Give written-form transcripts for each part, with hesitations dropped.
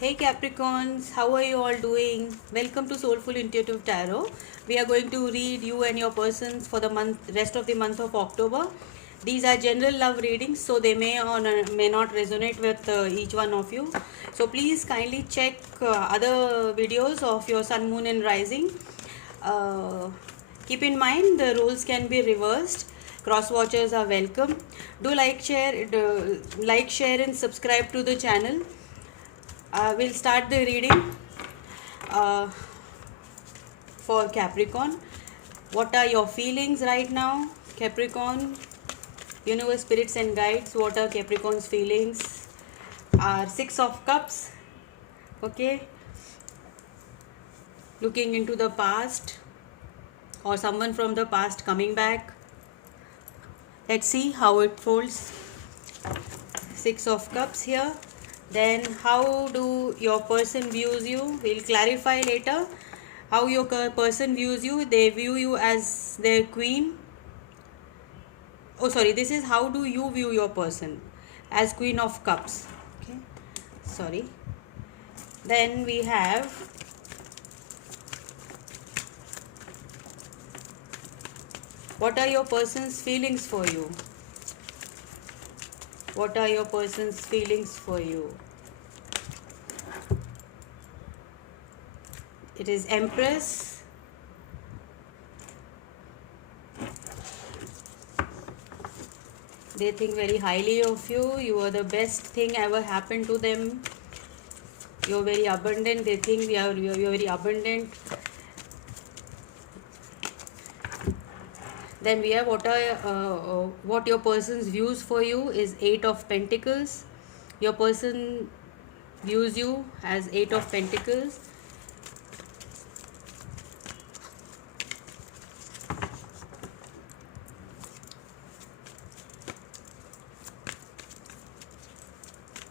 Hey Capricorns, how are you all doing? Welcome to Soulful Intuitive Tarot. We are going to read you and your persons for the rest of the month of October. These are general love readings, so they may or may not resonate with each one of you. So please kindly check other videos of your sun, moon, and rising. Uh, Keep in mind the rules can be reversed. Cross watchers are welcome. Do like, share, and subscribe to the channel. We'll start the reading uh, for Capricorn. What are your feelings right now, Capricorn? Universe, spirits, and guides. What are Capricorn's feelings? Six of Cups. Okay, looking into the past or someone from the past coming back. Let's see how it folds. Six of Cups here. Then how do your person views you? We'll clarify later how your person views you. They view you as their queen. Oh, sorry, this is how do you view your person? As Queen of Cups. Okay, sorry. Then we have what are your person's feelings for you? What are your person's feelings for you? It is Empress. They think very highly of you. You are the best thing ever happened to them. You're very abundant. They think you're very abundant. Then we have what your person's views for you is Eight of Pentacles. Your person views you as Eight of Pentacles.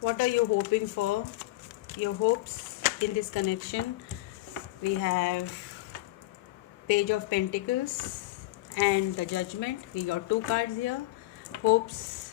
What are you hoping for? Your hopes in this connection. We have Page of Pentacles and the Judgment. We got two cards here. Hopes.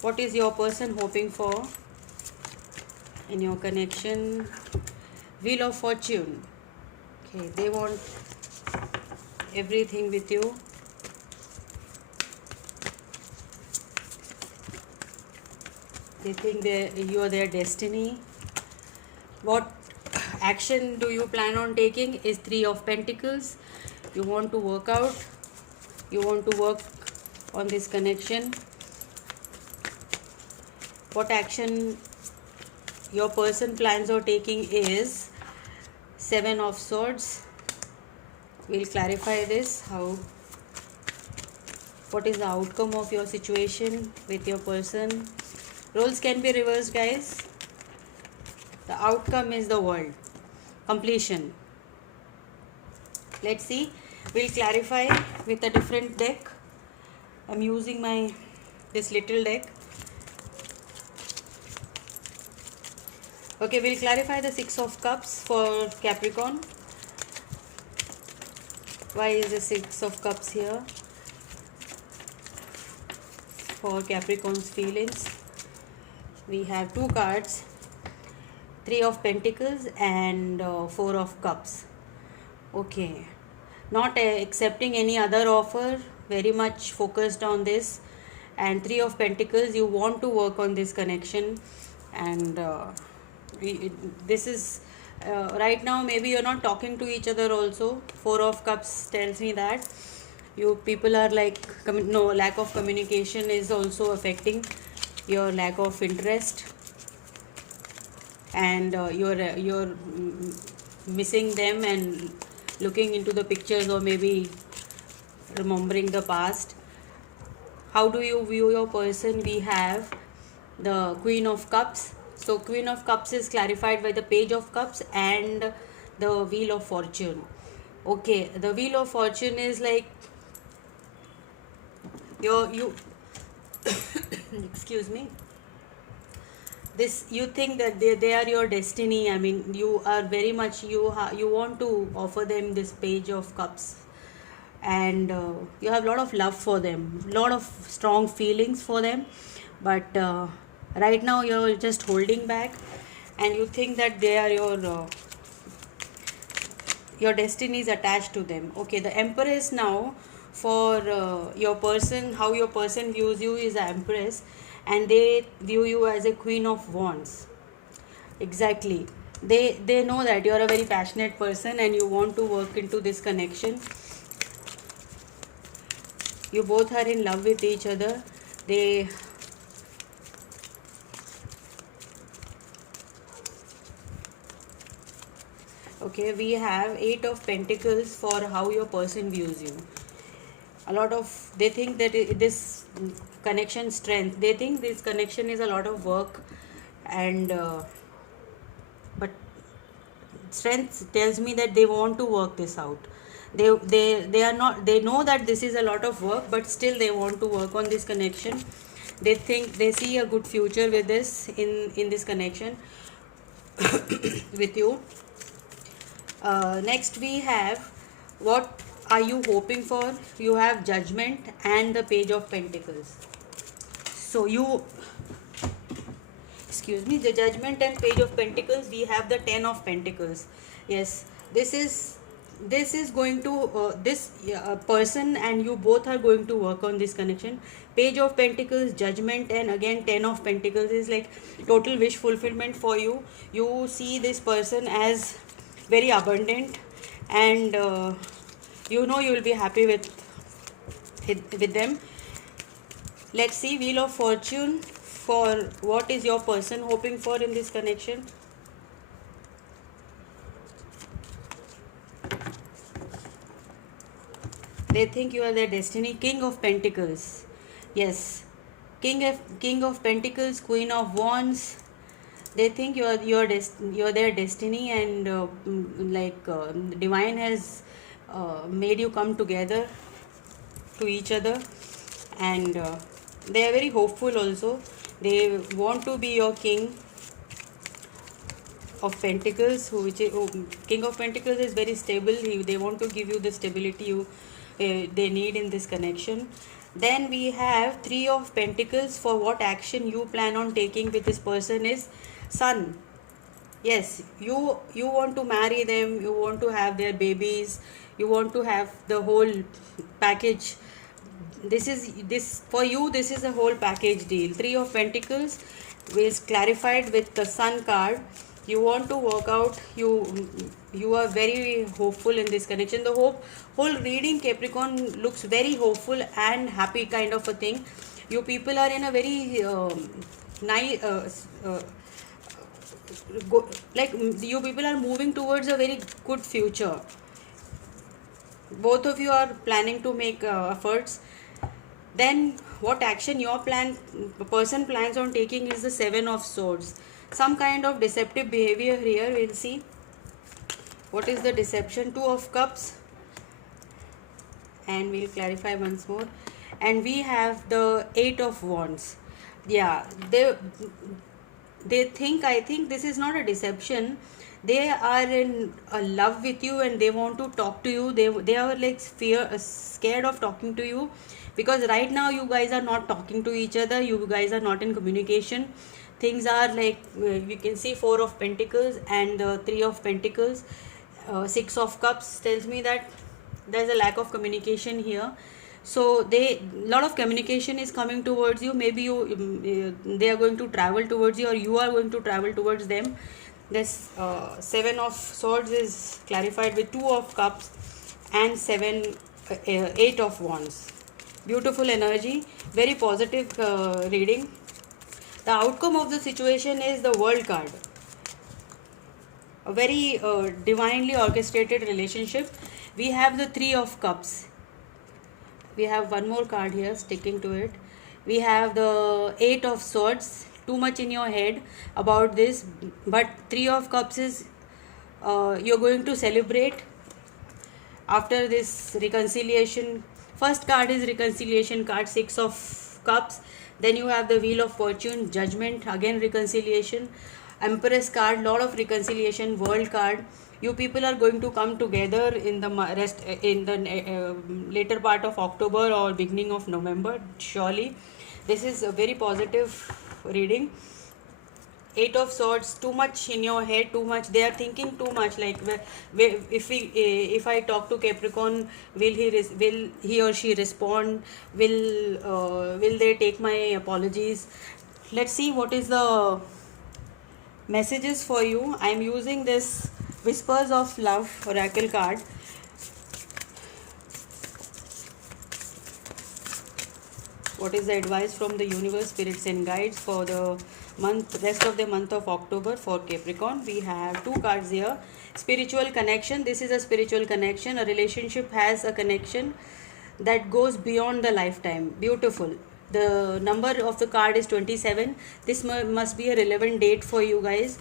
What is your person hoping for in your connection? Wheel of Fortune. Okay, they want everything with you. They think you are their destiny. What action do you plan on taking is Three of Pentacles. You want to work out. You want to work on this connection. What action your person plans on taking is Seven of Swords. We'll clarify this. What is the outcome of your situation with your person? Roles can be reversed, guys. The outcome is the world. Completion. Let's see. We'll clarify with a different deck. I'm using this little deck. Okay, we'll clarify the Six of Cups for Capricorn. Why is the Six of Cups here? For Capricorn's feelings. We have two cards. Three of Pentacles and Four of Cups. Okay. Not accepting any other offer. Very much focused on this. And Three of Pentacles. You want to work on this connection. And this is right now maybe you're not talking to each other also. Four of Cups tells me that you people are like lack of communication is also affecting your lack of interest, and you're missing them and looking into the pictures or maybe remembering the past. How do you view your person? We have the Queen of Cups. So Queen of Cups is clarified by the Page of Cups and the Wheel of Fortune. Okay, the Wheel of Fortune is like you excuse me, this you think that they are your destiny. I mean, you are very much you want to offer them this Page of Cups, and you have a lot of love for them, lot of strong feelings for them, but Right now you're just holding back, and you think that they are your destiny is attached to them. Okay, the Empress now, for your person, how your person views you is the Empress, and they view you as a Queen of Wands. Exactly. They know that you're a very passionate person and you want to work into this connection. You both are in love with each other. They Okay, we have 8 of Pentacles for how your person views you. A lot of, they think that this connection strength, they think this connection is a lot of work, and but strength tells me that they want to work this out. They are not, they know that this is a lot of work, but still they want to work on this connection. They think they see a good future with this, in this connection with you. Next we have, what are you hoping for? You have Judgment and the Page of Pentacles. So you, excuse me, the Judgment and Page of Pentacles, we have the 10 of Pentacles. Yes, this is going to this person and you both are going to work on this connection. Page of Pentacles, Judgment, and again 10 of Pentacles is like total wish fulfillment for you. You see this person as very abundant, and you know you will be happy with them. Let's see, Wheel of Fortune, for what is your person hoping for in this connection. They think you are their destiny. King of Pentacles. Yes. King of Pentacles, Queen of Wands. They think you're their destiny, and divine has made you come together to each other, and they are very hopeful also. They want to be your King of Pentacles, King of Pentacles is very stable. They want to give you the stability they need in this connection. Then we have Three of Pentacles. For what action you plan on taking with this person is Sun. Yes, you want to marry them, you want to have their babies, you want to have the whole package. This for you, this is a whole package deal. Three of Pentacles is clarified with the Sun card. You want to work out, you are very hopeful in this connection. The whole reading, Capricorn, looks very hopeful and happy kind of a thing. You people are in a very nice you people are moving towards a very good future. Both of you are planning to make efforts. Then what action your person plans on taking is the Seven of Swords. Some kind of deceptive behavior here. We'll see what is the deception. Two of Cups, and we'll clarify once more. And we have the Eight of Wands. Yeah, they think, I think this is not a deception. They are in a love with you and they want to talk to you. They are like scared of talking to you, because right now you guys are not talking to each other. You guys are not in communication. Things are like, you can see Four of Pentacles and Three of Pentacles. Six of Cups tells me that there's a lack of communication here. So lot of communication is coming towards you. Maybe they are going to travel towards you, or you are going to travel towards them. This Seven of Swords is clarified with Two of Cups and Eight of Wands. Beautiful energy, very positive reading. The outcome of the situation is the World card. A very divinely orchestrated relationship. We have the Three of Cups. We have one more card here, sticking to it. We have the Eight of Swords. Too much in your head about this, but Three of Cups is you're going to celebrate after this reconciliation. First card is reconciliation card, Six of Cups. Then you have the Wheel of Fortune, Judgment, again reconciliation. Empress card, lot of reconciliation. World card. You people are going to come together in the later part of October or beginning of November, surely. This is a very positive reading. Eight of Swords, too much in your head, too much. They are thinking too much. Like, if I talk to Capricorn, will he or she respond? Will they take my apologies? Let's see what is the messages for you. I am using this Whispers of Love oracle card. What is the advice from the universe, spirits and guides for the rest of the month of October for Capricorn? We have two cards here. Spiritual connection. This is a spiritual connection. A relationship has a connection that goes beyond the lifetime. Beautiful. The number of the card is 27. This must be a relevant date for you guys.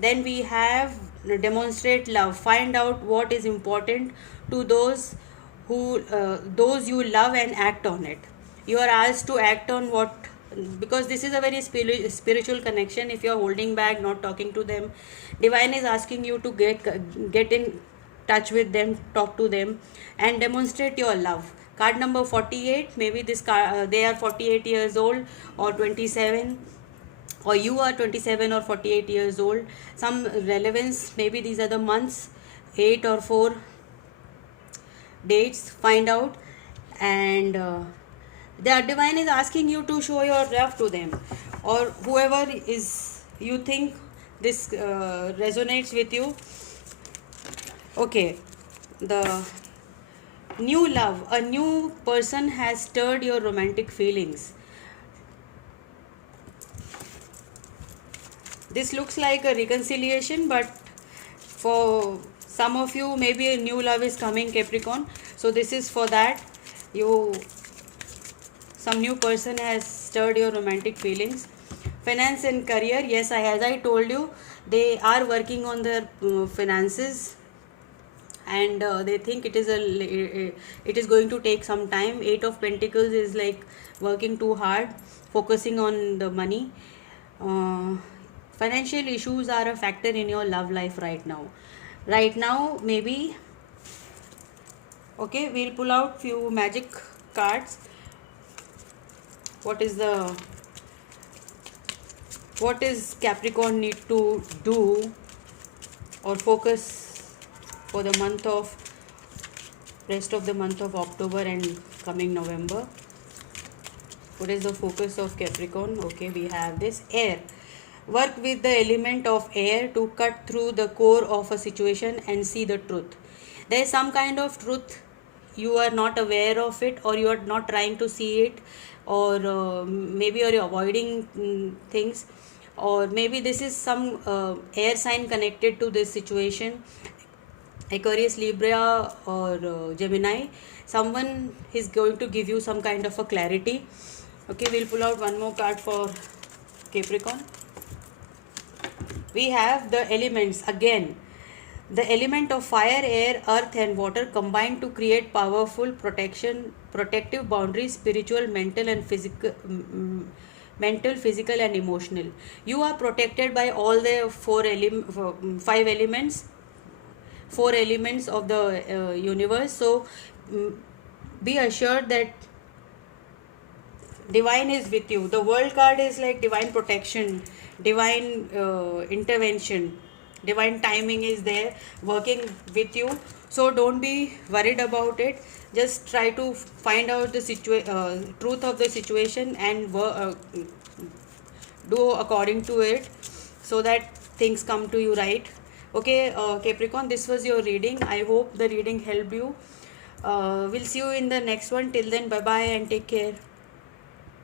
Then we have demonstrate love. Find out what is important to those you love and act on it. You are asked to act on what, because this is a very spiritual connection. If you are holding back, not talking to them, divine is asking you to get in touch with them, talk to them and demonstrate your love. Card number 48, maybe this card, they are 48 years old or 27, or you are 27 or 48 years old. Some relevance, maybe these are the months, 8 or 4 dates. Find out. And the divine is asking you to show your love to them, or whoever is you think this resonates with you. Okay, the new love, a new person has stirred your romantic feelings. This looks like a reconciliation, but for some of you maybe a new love is coming, Capricorn. So this is for that. Some new person has stirred your romantic feelings. Finance and career. Yes, as I told you, they are working on their finances, and they think it is going to take some time. 8 of Pentacles is like working too hard, focusing on the money. Financial issues are a factor in your love life right now. Maybe. Okay, we'll pull out few magic cards. What is Capricorn need to do or focus for the rest of the month of October and coming November? What is the focus of Capricorn? Okay, we have this air. Work with the element of air to cut through the core of a situation and see the truth. There is some kind of truth, you are not aware of it, or you are not trying to see it, or maybe you are avoiding things, or maybe this is some air sign connected to this situation. Aquarius, Libra or Gemini. Someone is going to give you some kind of a clarity. Okay, we'll pull out one more card for Capricorn. We have the elements again. The element of fire, air, earth and water combine to create powerful protective boundaries, spiritual, mental and physical, and emotional. You are protected by all the 4 elements of the universe. So be assured that divine is with you. The world card is like divine protection, divine intervention, divine timing is there working with you. So don't be worried about it. Just try to find out the truth of the situation and do according to it, so that things come to you right. Okay, Capricorn, this was your reading. I hope the reading helped you. We'll see you in the next one. Till then, bye bye and take care.